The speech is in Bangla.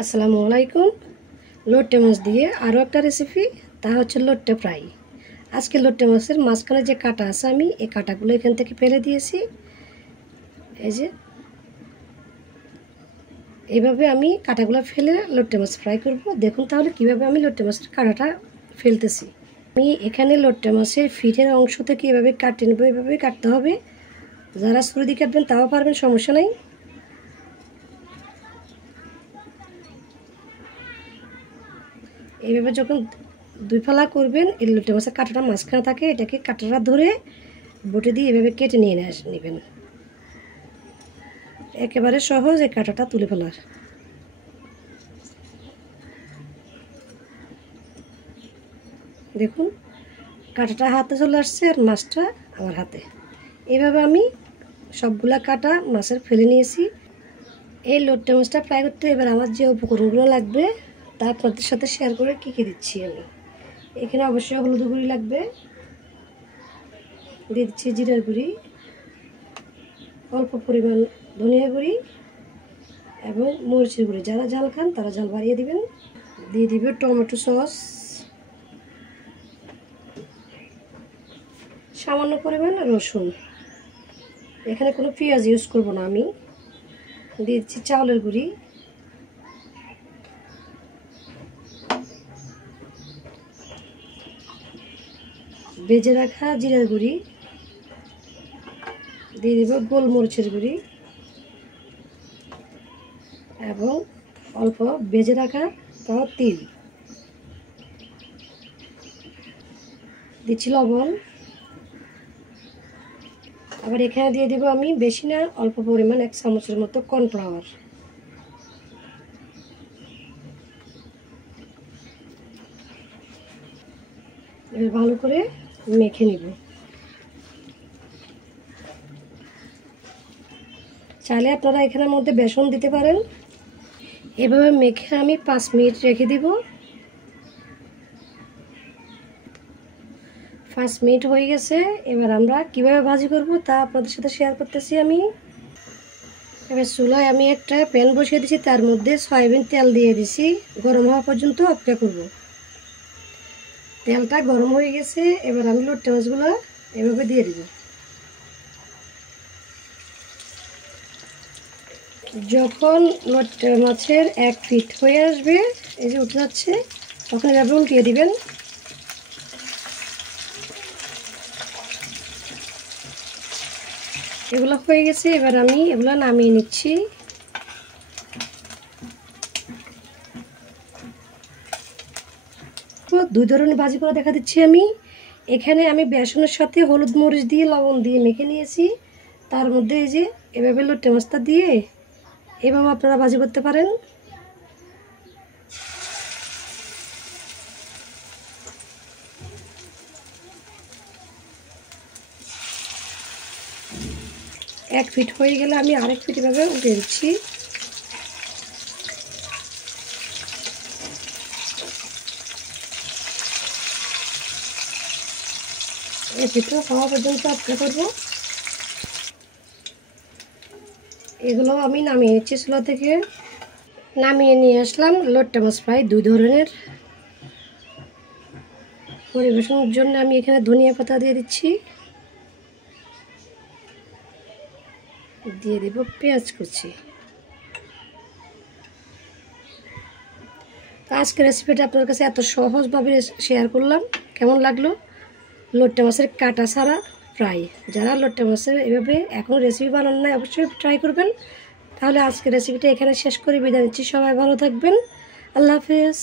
আসসালামু আলাইকুম। লোটে মাছ দিয়ে আরও একটা রেসিপি, তা হচ্ছে লোটে ফ্রাই। আজকে লোটে মাছের মাঝখানে যে কাঁটা আছে, আমি এই কাঁটাগুলো এখান থেকে ফেলে দিয়েছি। এই যে এইভাবে আমি কাঁটাগুলো ফেলে লোটে মাছ ফ্রাই করব। দেখুন তাহলে কিভাবে আমি লোটে মাছের কাঁটাটা ফেলতেছি। আমি এখানে লোটে মাছের ফিটের অংশ থেকে এভাবে কাটে নেবো। এভাবে কাটতে হবে। যারা ছুরি দিয়ে কাটবেন তাও পারবেন, সমস্যা নেই। এইভাবে যখন দুই ফালা করবেন, এই লোটে মাছের কাঁটাটা মাঝখানে থাকে, এটাকে কাঁটাটা ধরে বটি দিয়ে এভাবে কেটে নিয়ে নেবেন। একেবারে সহজ এই কাঁটাটা তুলে ফেলার। দেখুন কাঁটাটা হাতে চলে আসছে আর মাছটা আমার হাতে। এইভাবে আমি সবগুলা কাঁটা মাছের ফেলে নিয়েছি। এই লোটে মাছটা ফ্রাই করতে এবার আমার যে উপকরণগুলো লাগবে তা আপনাদের সাথে শেয়ার করে কী কী দিচ্ছি আমি। এখানে অবশ্যই হলুদ গুঁড়ি লাগবে, দিয়ে দিচ্ছি জিরার গুঁড়ি, অল্প পরিমাণ ধনিয়া গুঁড়ি এবং মরিচের গুঁড়ি। যারা ঝাল খান তারা ঝাল বাড়িয়ে দিবেন। দিয়ে দিবে টমেটো সস, সামান্য পরিমাণ রসুন। এখানে কোনো পেঁয়াজ ইউজ করব না আমি। দিয়ে দিচ্ছি চাউলের গুঁড়ি, ভেজে রাখা জিরার গুঁড়ি, দিয়ে দেব গোলমরিচের গুঁড়ি এবং অল্প ভেজে রাখা তিল। দিচ্ছি লবণ। আবার এখানে দিয়ে দেব আমি বেশি না, অল্প পরিমাণ 1 চামচের মতো কর্নফ্লাওয়ার। এবার ভালো করে মেখে নিব। চাইলে আপনারা এখানের মধ্যে বেসন দিতে পারেন। এভাবে মেখে আমি 5 মিনিট রেখে দিব। 5 মিনিট হয়ে গেছে। এবার আমরা কিভাবে ভাজি করব তা আপনাদের সাথে শেয়ার করতেছি আমি। এবার চুলায় আমি একটা প্যান বসিয়ে দিয়েছি, তার মধ্যে সয়াবিন তেল দিয়ে দিছি। গরম হওয়া পর্যন্ত অপেক্ষা করব। তেলটা গরম হয়ে গেছে। এবার আমি লোটে মাছগুলো এভাবে দিয়ে দিব। যখন লোটে মাছের 1 ফিট হয়ে আসবে, এই যে উঠে যাচ্ছে, তখন এভাবে উল্টিয়ে দিবেন। এগুলো হয়ে গেছে। এবার আমি এগুলো নামিয়ে নিচ্ছি। তো 2 ধরনের ভাজি করে দেখা দিচ্ছি আমি। এখানে আমি বেসনের সাথে হলুদ মরিচ দিয়ে লবণ দিয়ে মেখে নিয়েছি। তার মধ্যে এই যে এভাবে লোটে মাছটা দিয়ে এভাবে আপনারা ভাজি করতে পারেন। এক ফিট হয়ে গেলে আমি আরেক ফিট এভাবে উঠে দিচ্ছি। এই ফিটটা হওয়া পর্যন্ত অপেক্ষা করব। এগুলো আমি নামিয়ে নিচ্ছি চুলা থেকে। নামিয়ে নিয়ে আসলাম লোটে মাছ ফ্রাই 2 ধরনের। পরিবেশনের জন্য আমি এখানে ধনিয়া পাতা দিয়ে দিচ্ছি, দিয়ে দেব পেঁয়াজ কুচি। তো আজকের রেসিপিটা আপনার কাছে এত সহজভাবে শেয়ার করলাম। কেমন লাগলো? লোটে মাছের কাঁটা ছাড়া ফ্রাই। যারা লোটে মাছের এভাবে এখন রেসিপি বানান না, অবশ্যই ট্রাই করবেন। তাহলে আজকের রেসিপিটা এখানে শেষ করে বিদায় নিচ্ছি। সবাই ভালো থাকবেন। আল্লাহ হাফেজ।